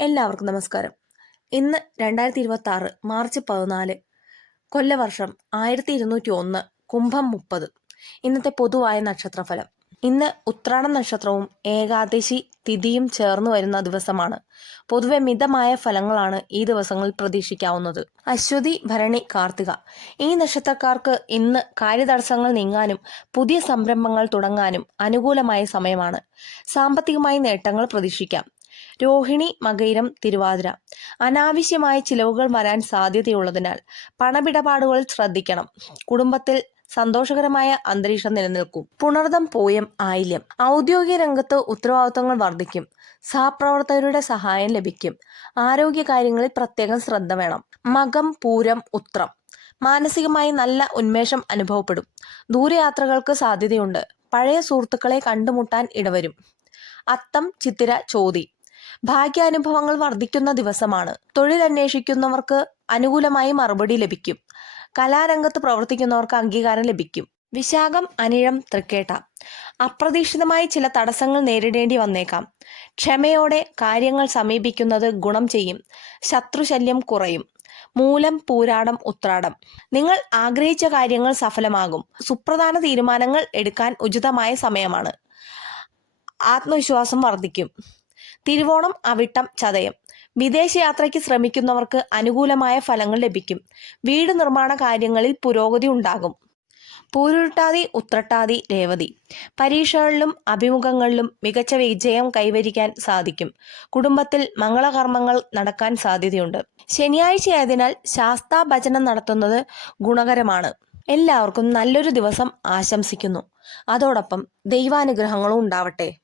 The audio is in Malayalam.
എല്ലാവർക്കും നമസ്കാരം. ഇന്ന് 2026 മാർച്ച് 14, കൊല്ലവർഷം 1201, കുംഭം 30. ഇന്നത്തെ പൊതുവായ നക്ഷത്രഫലം. ഇന്ന് ഉത്രാടം നക്ഷത്രവും ഏകാദശി തിഥിയും ചേർന്ന് വരുന്ന ദിവസമാണ്. പൊതുവെ മിതമായ ഫലങ്ങളാണ് ഈ ദിവസങ്ങളിൽ പ്രതീക്ഷിക്കാവുന്നത്. അശ്വതി, ഭരണി, കാർത്തിക ഈ നക്ഷത്രക്കാർക്ക് ഇന്ന് കാര്യതടസ്സങ്ങൾ നീങ്ങാനും പുതിയ സംരംഭങ്ങൾ തുടങ്ങാനും അനുകൂലമായ സമയമാണ്. സാമ്പത്തികമായി നേട്ടങ്ങൾ പ്രതീക്ഷിക്കാം. രോഹിണി, മകയിരം, തിരുവാതിര അനാവശ്യമായ ചിലവുകൾ വരാൻ സാധ്യതയുള്ളതിനാൽ പണമിടപാടുകളിൽ ശ്രദ്ധിക്കണം. കുടുംബത്തിൽ സന്തോഷകരമായ അന്തരീക്ഷം നിലനിൽക്കും. പുണർദം, പൂയം, ആയില്യം ഔദ്യോഗിക രംഗത്ത് ഉത്തരവാദിത്തങ്ങൾ വർദ്ധിക്കും. സഹപ്രവർത്തകരുടെ സഹായം ലഭിക്കും. ആരോഗ്യകാര്യങ്ങളിൽ പ്രത്യേകം ശ്രദ്ധ വേണം. മകം, പൂരം, ഉത്രം മാനസികമായി നല്ല ഉന്മേഷം അനുഭവപ്പെടും. ദൂരയാത്രകൾക്ക് സാധ്യതയുണ്ട്. പഴയ സുഹൃത്തുക്കളെ കണ്ടുമുട്ടാൻ ഇടവരും. അത്തം, ചിത്തിര, ചോതി ഭാഗ്യാനുഭവങ്ങൾ വർദ്ധിക്കുന്ന ദിവസമാണ്. തൊഴിലന്വേഷിക്കുന്നവർക്ക് അനുകൂലമായി മറുപടി ലഭിക്കും. കലാരംഗത്ത് പ്രവർത്തിക്കുന്നവർക്ക് അംഗീകാരം ലഭിക്കും. വിശാഖം, അനിഴം, തൃക്കേട്ട അപ്രതീക്ഷിതമായി ചില തടസ്സങ്ങൾ നേരിടേണ്ടി വന്നേക്കാം. ക്ഷമയോടെ കാര്യങ്ങൾ സമീപിക്കുന്നത് ഗുണം ചെയ്യും. ശത്രുശല്യം കുറയും. മൂലം, പൂരാടം, ഉത്രാടം നിങ്ങൾ ആഗ്രഹിച്ച കാര്യങ്ങൾ സഫലമാകും. സുപ്രധാന തീരുമാനങ്ങൾ എടുക്കാൻ ഉചിതമായ സമയമാണ്. ആത്മവിശ്വാസം വർദ്ധിക്കും. തിരുവോണം, അവിട്ടം, ചതയം വിദേശയാത്രയ്ക്ക് ശ്രമിക്കുന്നവർക്ക് അനുകൂലമായ ഫലങ്ങൾ ലഭിക്കും. വീട് നിർമ്മാണ കാര്യങ്ങളിൽ പുരോഗതി ഉണ്ടാകും. പൂരുരുട്ടാതി, ഉത്രട്ടാതി, രേവതി പരീക്ഷകളിലും അഭിമുഖങ്ങളിലും മികച്ച വിജയം കൈവരിക്കാൻ സാധിക്കും. കുടുംബത്തിൽ മംഗളകർമ്മങ്ങൾ നടക്കാൻ സാധ്യതയുണ്ട്. ശനിയാഴ്ചയായതിനാൽ ശാസ്താഭജനം നടത്തുന്നത് ഗുണകരമാണ്. എല്ലാവർക്കും നല്ലൊരു ദിവസം ആശംസിക്കുന്നു. അതോടൊപ്പം ദൈവാനുഗ്രഹങ്ങളും ഉണ്ടാവട്ടെ.